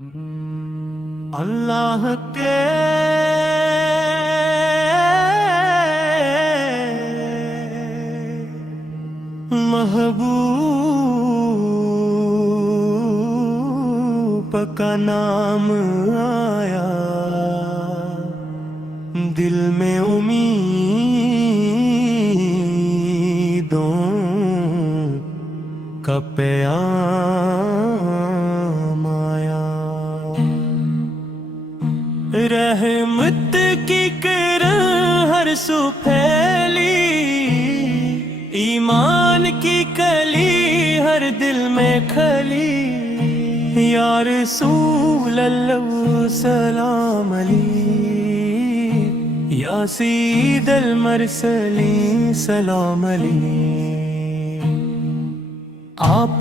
اللہ کے محبوب کا نام آیا، دل میں امیدوں کا پیام آیا، رحمت کی کرن ہر سو پھیلی، ایمان کی کلی ہر دل میں کھلی، یا رسول اللہ سلام علیک، یا سید المرسلین سلام علیک، آپ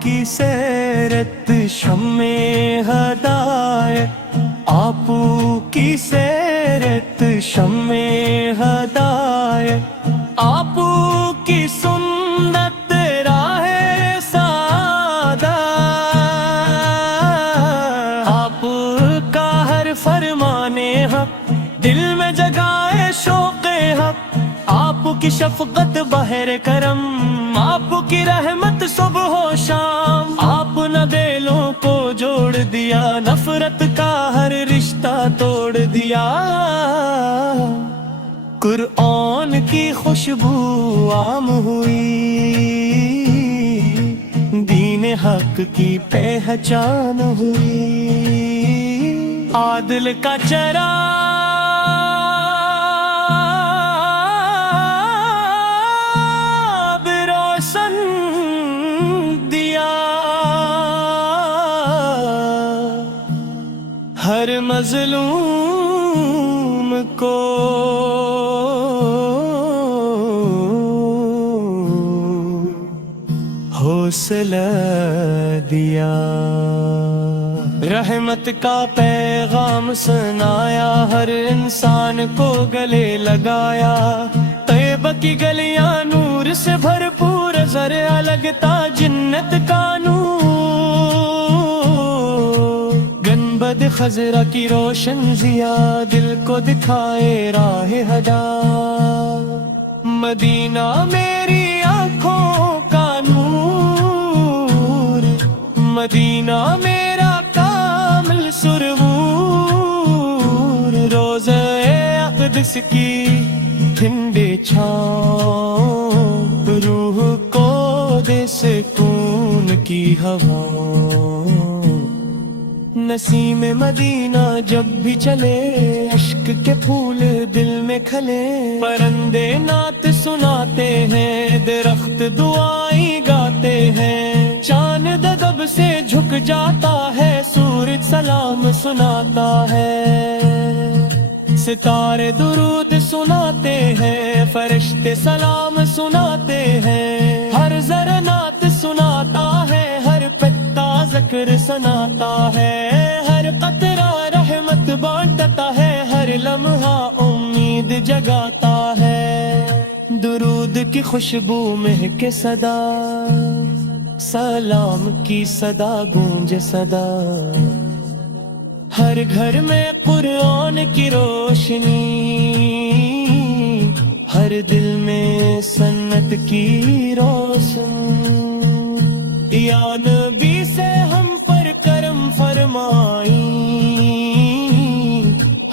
کی سیرت شمع ہدایت، آپ کی سیرت شمع ہدایت، آپ کی سنت راہ سعادت، آپ کا ہر فرمانے حق دل میں جگائے شوق حق، آپ کی شفقت بحر کرم، آپ کی رحمت صبح و شام، آپ نے دلوں کو جوڑ دیا، نفرت کا ہر رشتہ توڑ دیا، قرآن کی خوشبو عام ہوئی، دین حق کی پہچان ہوئی، عادل کا چراغ روشن دیا، ہر مظلوم کو حوصلہ دیا، رحمت کا پیغام سنایا، ہر انسان کو گلے لگایا، طیبہ کی گلیاں نور سے بھرپور، ذرا لگتا جنت کا نور، گنبد خضرا کی روشن ضیا، دل کو دکھائے راہ ہدا، مدینہ میری آنکھوں کا نور، مدینہ میرا کامل سرور، روضہ اقدس کی ٹھنڈی چھاؤں، روح کو دے سکون کی ہوا، نسیم مدینہ جب بھی چلے، عشق کے پھول دل میں کھلے، پرندے نعت سناتے ہیں، درخت دعائیں گاتے ہیں، چاند ادب سے جھک جاتا ہے، سورج سلام سناتا ہے، ستارے درود سناتے ہیں، فرشتے سلام سناتے ہیں، ہر ذرہ نعت سناتا ہے، ہر پتا ذکر سناتا ہے، ہر قطرہ رحمت بانٹتا ہے، ہر لمحہ امید جگاتا ہے، درود کی خوشبو مہک صدا، سلام کی صدا گونج صدا، ہر گھر میں قرآن کی روشنی، ہر دل میں سنت کی روشنی، یا نبی سے ہم پر کرم فرمائیں،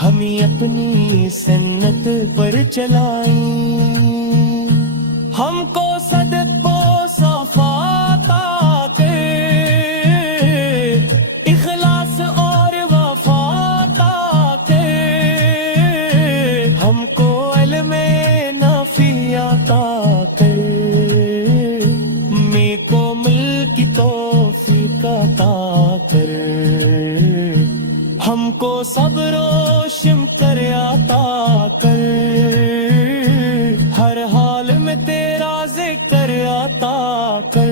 ہمیں اپنی سنت پر چلائیں، ہم کو صدق و صفات آتے، اخلاص اور وفات آتے، ہم کو علم نافعات آتے، میں کو مل کی توفیق عطا کر، ہم کو صبر و شکر عطا کر، ہر حال میں تیرا ذکر عطا کر،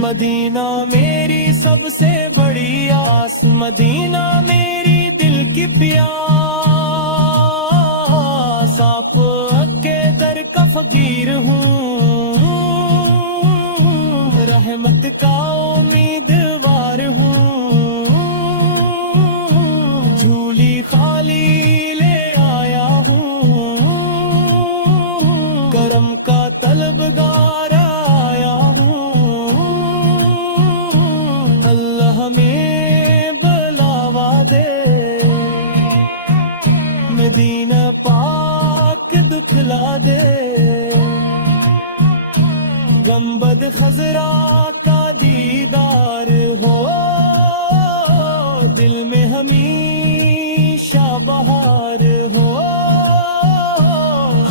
مدینہ میری سب سے بڑی آس، مدینہ میری دل کی پیاس، آپ کے در کا فقیر ہوں، رحمت کا امیدوار ہوں، بتلا دے گنبد خضرا کا دیدار ہو دل میں ہمیشہ بہار ہو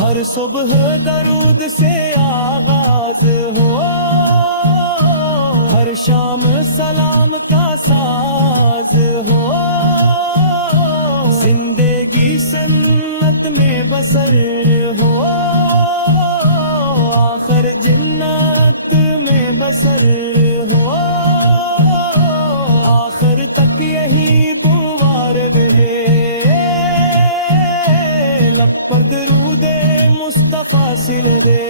ہر صبح درود سے آغاز ہو ہر شام سلام کا ساز ہو زندگی سنت میں بسر ہو آخر جنت میں بسر ہو آخر تک یہی دعا رہے لب پر درود مصطفیٰ سل دے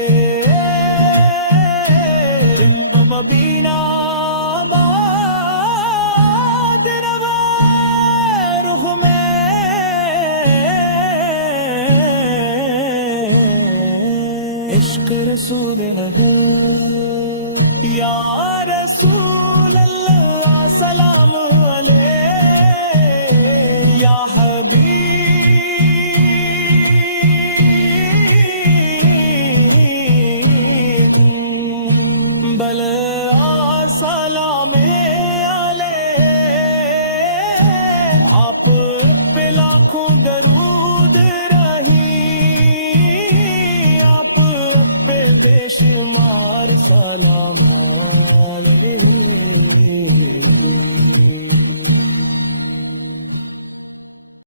مبینہ باد روا رخ میں عشق رسول